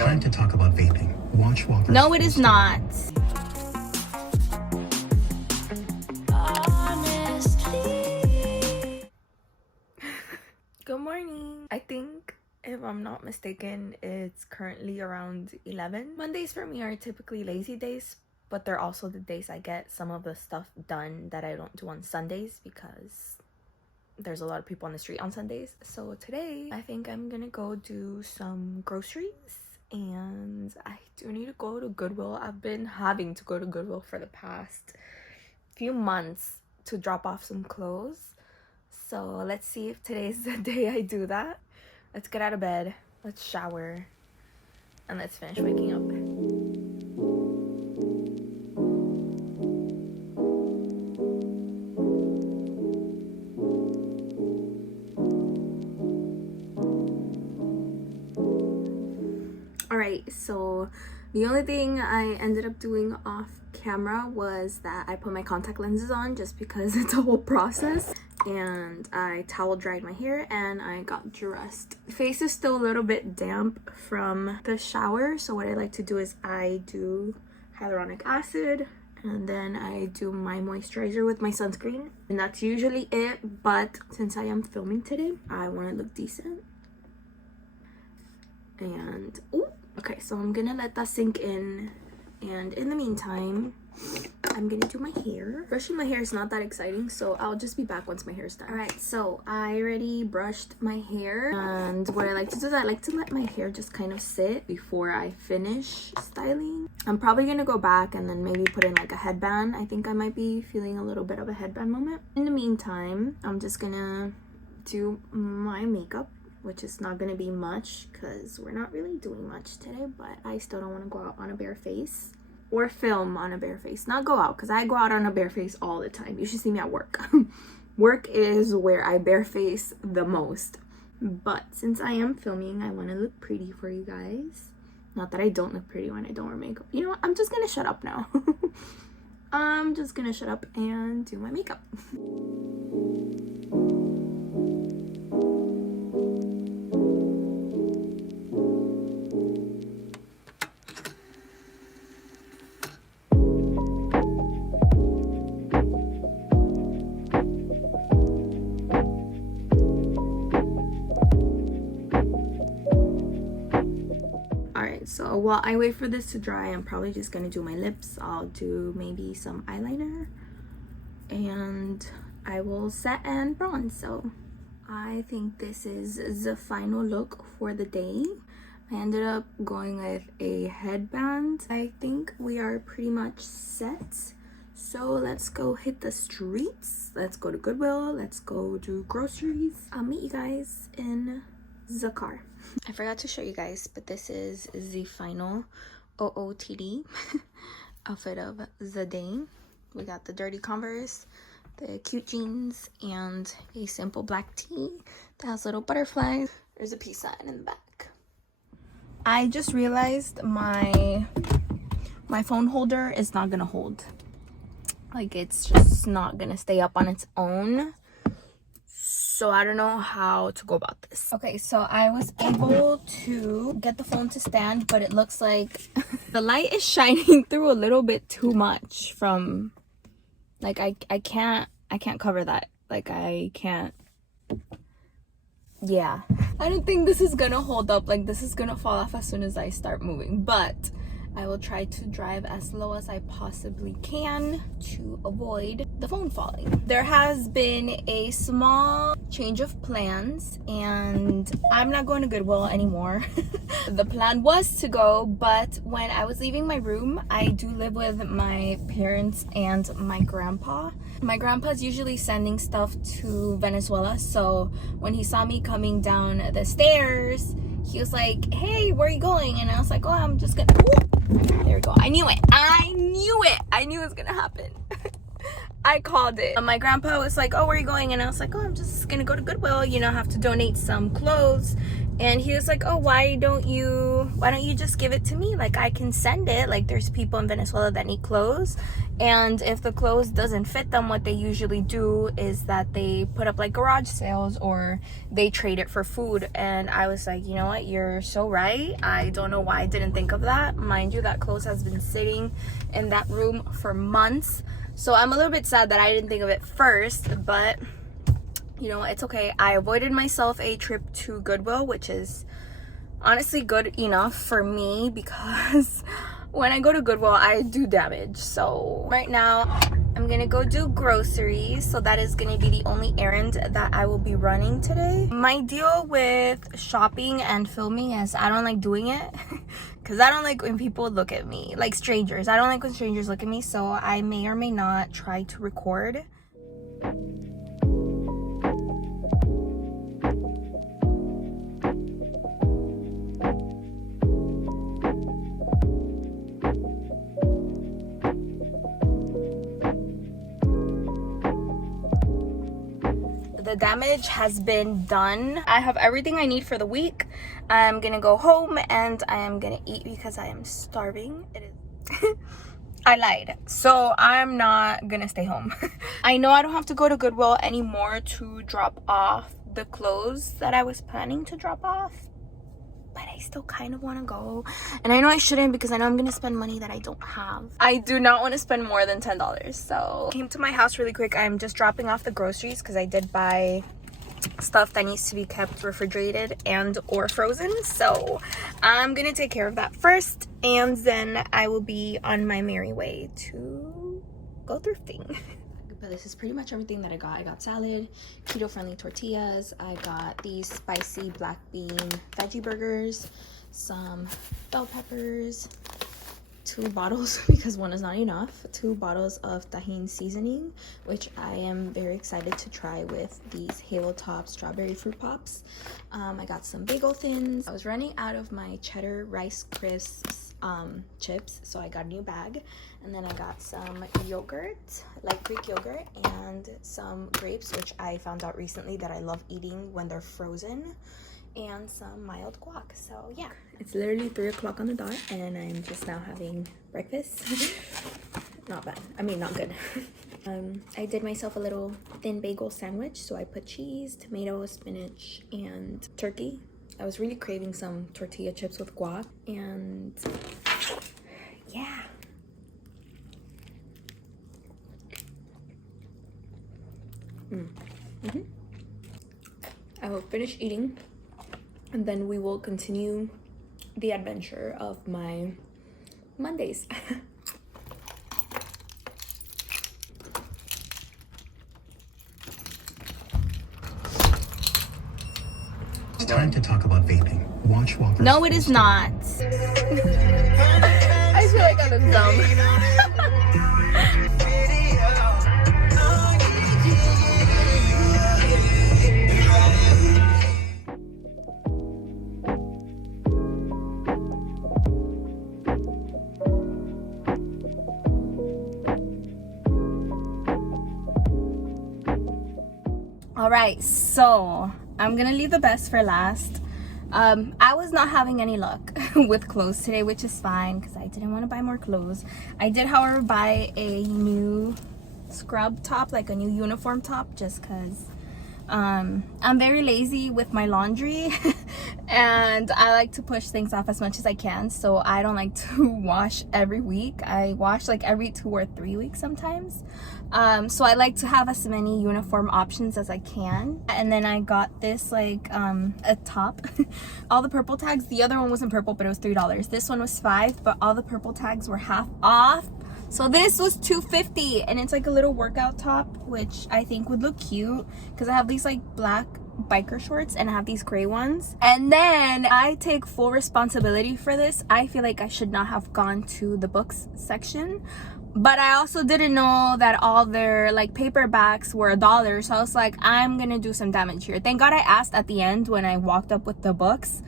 Time to talk about vaping. Watch Walker's. No, it is not. Good morning. I think, if I'm not mistaken, it's currently around 11. Mondays for me are typically lazy days, but they're also the days I get some of the stuff done that I don't do on Sundays because there's a lot of people on the street on Sundays. So today I think I'm gonna go do some groceries, and I do need to go to Goodwill. I've been having to go to Goodwill for the past few months to drop off some clothes. So let's see if today's the day I do that. Let's get out of bed, let's shower, and let's finish waking up. Alright, so the only thing I ended up doing off camera was that I put my contact lenses on just because it's a whole process, and I towel dried my hair and I got dressed. Face is still a little bit damp from the shower, so what I like to do is I do hyaluronic acid and then I do my moisturizer with my sunscreen, and that's usually it. But since I am filming today, I want to look decent. And okay, so I'm gonna let that sink in, and in the meantime I'm gonna do my hair. Brushing my hair is not that exciting, so I'll just be back once my hair is done. All right, so I already brushed my hair, and what I like to do is I like to let my hair just kind of sit before I finish styling. I'm probably gonna go back and then maybe put in like a headband. I think I might be feeling a little bit of a headband moment. In the meantime, I'm just gonna do my makeup, which is not gonna be much because we're not really doing much today, but I still don't want to go out on a bare face or film on a bare face. Not go out, because I go out on a bare face all the time. You should see me at work. Work is where I bare face the most, but since I am filming, I want to look pretty for you guys. Not that I don't look pretty when I don't wear makeup. You know what, I'm just gonna shut up now. I'm just gonna shut up and do my makeup. So while I wait for this to dry, I'm probably just gonna do my lips. I'll do maybe some eyeliner, and I will set and bronze. So I think this is the final look for the day. I ended up going with a headband. I think we are pretty much set. So let's go hit the streets. Let's go to Goodwill. Let's go do groceries. I'll meet you guys in the car. I forgot to show you guys, but this is the final OOTD outfit of the day. We got the dirty Converse, the cute jeans, and a simple black tee that has little butterflies. There's a peace sign in the back. I just realized my phone holder is not gonna hold. Like, it's just not gonna stay up on its own. So I don't know how to go about this. Okay, so I was able to get the phone to stand, but it looks like the light is shining through a little bit too much from, like, I can't cover that. Like, I can't, yeah. I don't think this is gonna hold up. Like, this is gonna fall off as soon as I start moving, but I will try to drive as low as I possibly can to avoid the phone falling. There has been a small change of plans, and I'm not going to Goodwill anymore. The plan was to go, but when I was leaving my room, I do live with my parents and my grandpa. My grandpa's usually sending stuff to Venezuela, so when he saw me coming down the stairs, he was like, hey, where are you going? And I was like, oh, I'm just gonna, there we go. I knew it. I knew it was gonna happen. I called it. My grandpa was like, oh, where are you going? And I was like, oh, I'm just gonna go to Goodwill, you know, have to donate some clothes. And he was like, oh, why don't you just give it to me? Like, I can send it. Like, there's people in Venezuela that need clothes, and if the clothes doesn't fit them, what they usually do is that they put up like garage sales or they trade it for food. And I was like, you know what, you're so right. I don't know why I didn't think of that. Mind you, that clothes has been sitting in that room for months, so I'm a little bit sad that I didn't think of it first, but you know, it's okay. I avoided myself a trip to Goodwill, which is honestly good enough for me because when I go to Goodwill, I do damage. So right now, I'm gonna go do groceries. So that is gonna be the only errand that I will be running today. My deal with shopping and filming is I don't like doing it because I don't like when people look at me, like strangers. I don't like when strangers look at me, so I may or may not try to record. The damage has been done. I have everything I need for the week. I'm gonna go home and I am gonna eat because I am starving. It is I lied, so I'm not gonna stay home. I know I don't have to go to Goodwill anymore to drop off the clothes that I was planning to drop off, but I still kind of want to go, and I know I shouldn't because I know I'm gonna spend money that I don't have. I do not want to spend more than $10, so I came to my house really quick. I'm just dropping off the groceries because I did buy stuff that needs to be kept refrigerated and or frozen, so I'm gonna take care of that first, and then I will be on my merry way to go thrifting. But this is pretty much everything that I got. I got salad, keto-friendly tortillas. I got these spicy black bean veggie burgers, some bell peppers, 2 bottles, because one is not enough, 2 bottles of Tajín seasoning, which I am very excited to try with these Halo Top strawberry fruit pops. I got some bagel thins. I was running out of my cheddar rice crisps chips, so I got a new bag, and then I got some yogurt, light Greek yogurt, and some grapes, which I found out recently that I love eating when they're frozen, and some mild guac. So yeah, it's literally 3 o'clock on the dot and I'm just now having breakfast. Not bad, I mean not good. I did myself a little thin bagel sandwich, so I put cheese, tomato, spinach, and turkey. I was really craving some tortilla chips with guac, and yeah. I will finish eating, and then we will continue the adventure of my Mondays. It's time to talk about vaping. Watch Walker's No, it is not. I feel like I'm dumb. All right, so I'm gonna leave the best for last. I was not having any luck with clothes today, which is fine because I didn't want to buy more clothes. I did, however, buy a new scrub top, like a new uniform top, just because I'm very lazy with my laundry and I like to push things off as much as I can, so I don't like to wash every week. I wash like every 2 or 3 weeks sometimes. So I like to have as many uniform options as I can. And then I got this like a top. All the purple tags, the other one wasn't purple but it was $3. This one was $5, but all the purple tags were half off. So this was $2.50, and it's like a little workout top, which I think would look cute because I have these like black biker shorts and I have these gray ones. And then I take full responsibility for this. I feel like I should not have gone to the books section, but I also didn't know that all their like paperbacks were $1, so I was like, I'm gonna do some damage here. Thank God I asked at the end when I walked up with the books,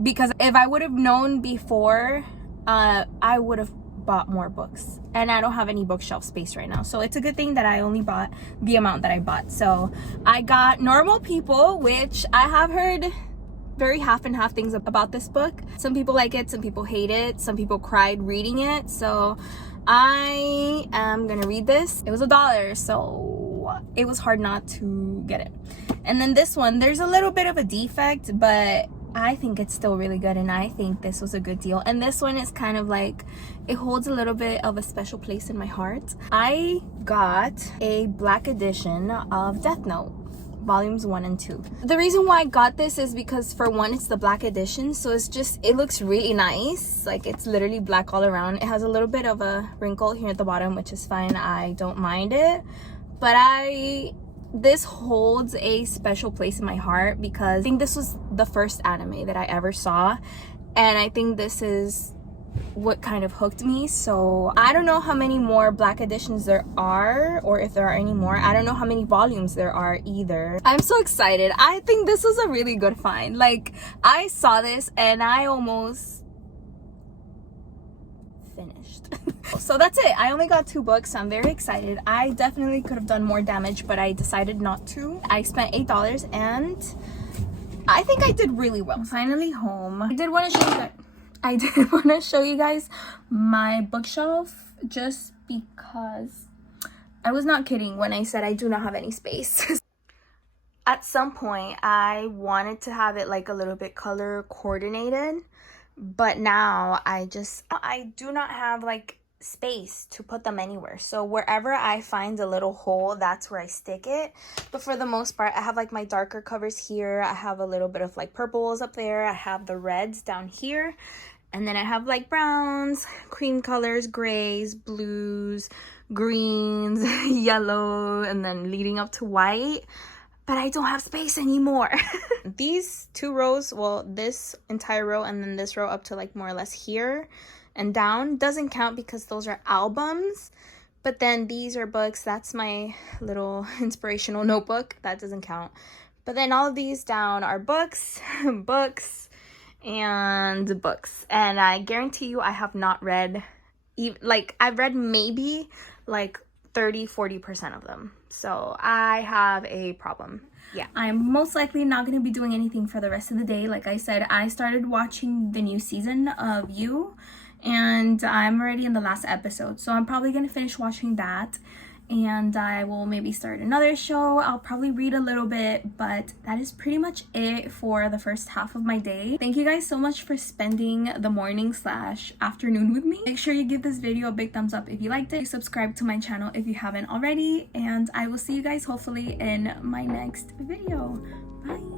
because if I would have known before, I would have bought more books, and I don't have any bookshelf space right now, so it's a good thing that I only bought the amount that I bought. So I got Normal People, which I have heard very half and half things about this book. Some people like it, some people hate it, some people cried reading it. So I am gonna read this. It was $1, so it was hard not to get it. And then this one, there's a little bit of a defect, but I think it's still really good, and I think this was a good deal. And this one is kind of like, it holds a little bit of a special place in my heart. I got a black edition of Death Note, volumes 1 and 2. The reason why I got this is because, for one, it's the black edition, so it's just, it looks really nice. Like, it's literally black all around. It has a little bit of a wrinkle here at the bottom, which is fine. I don't mind it, but this holds a special place in my heart because I think this was the first anime that I ever saw, and I think this is what kind of hooked me. So I don't know how many more black editions there are, or if there are any more. I don't know how many volumes there are either. I'm so excited. I think this was a really good find. Like, I saw this and I almost finished. So that's it. I only got 2 books, so I'm very excited. I definitely could have done more damage, but I decided not to. I spent $8 and I think I did really well. I'm finally home. I did want to show you guys my bookshelf, just because I was not kidding when I said I do not have any space. At some point I wanted to have it like a little bit color coordinated, but now I do not have like space to put them anywhere. So wherever I find a little hole, that's where I stick it. But for the most part, I have like my darker covers here. I have a little bit of like purples up there. I have the reds down here. And then I have like browns, cream colors, grays, blues, greens, yellow, and then leading up to white. But I don't have space anymore. These 2 rows, well, this entire row and then this row up to like more or less here and down doesn't count because those are albums. But then these are books. That's my little inspirational notebook. That doesn't count. But then all of these down are books, books, and books. And I guarantee you I have not read, like, I've read maybe like 30-40% of them. So I have a problem. Yeah, I'm most likely not going to be doing anything for the rest of the day. Like I said, I started watching the new season of You, and I'm already in the last episode, so I'm probably going to finish watching that, and I will maybe start another show. I'll probably read a little bit, but that is pretty much it for the first half of my day. Thank you guys so much for spending the morning/afternoon with me. Make sure you give this video a big thumbs up if you liked it. Subscribe to my channel if you haven't already, and I will see you guys hopefully in my next video. Bye.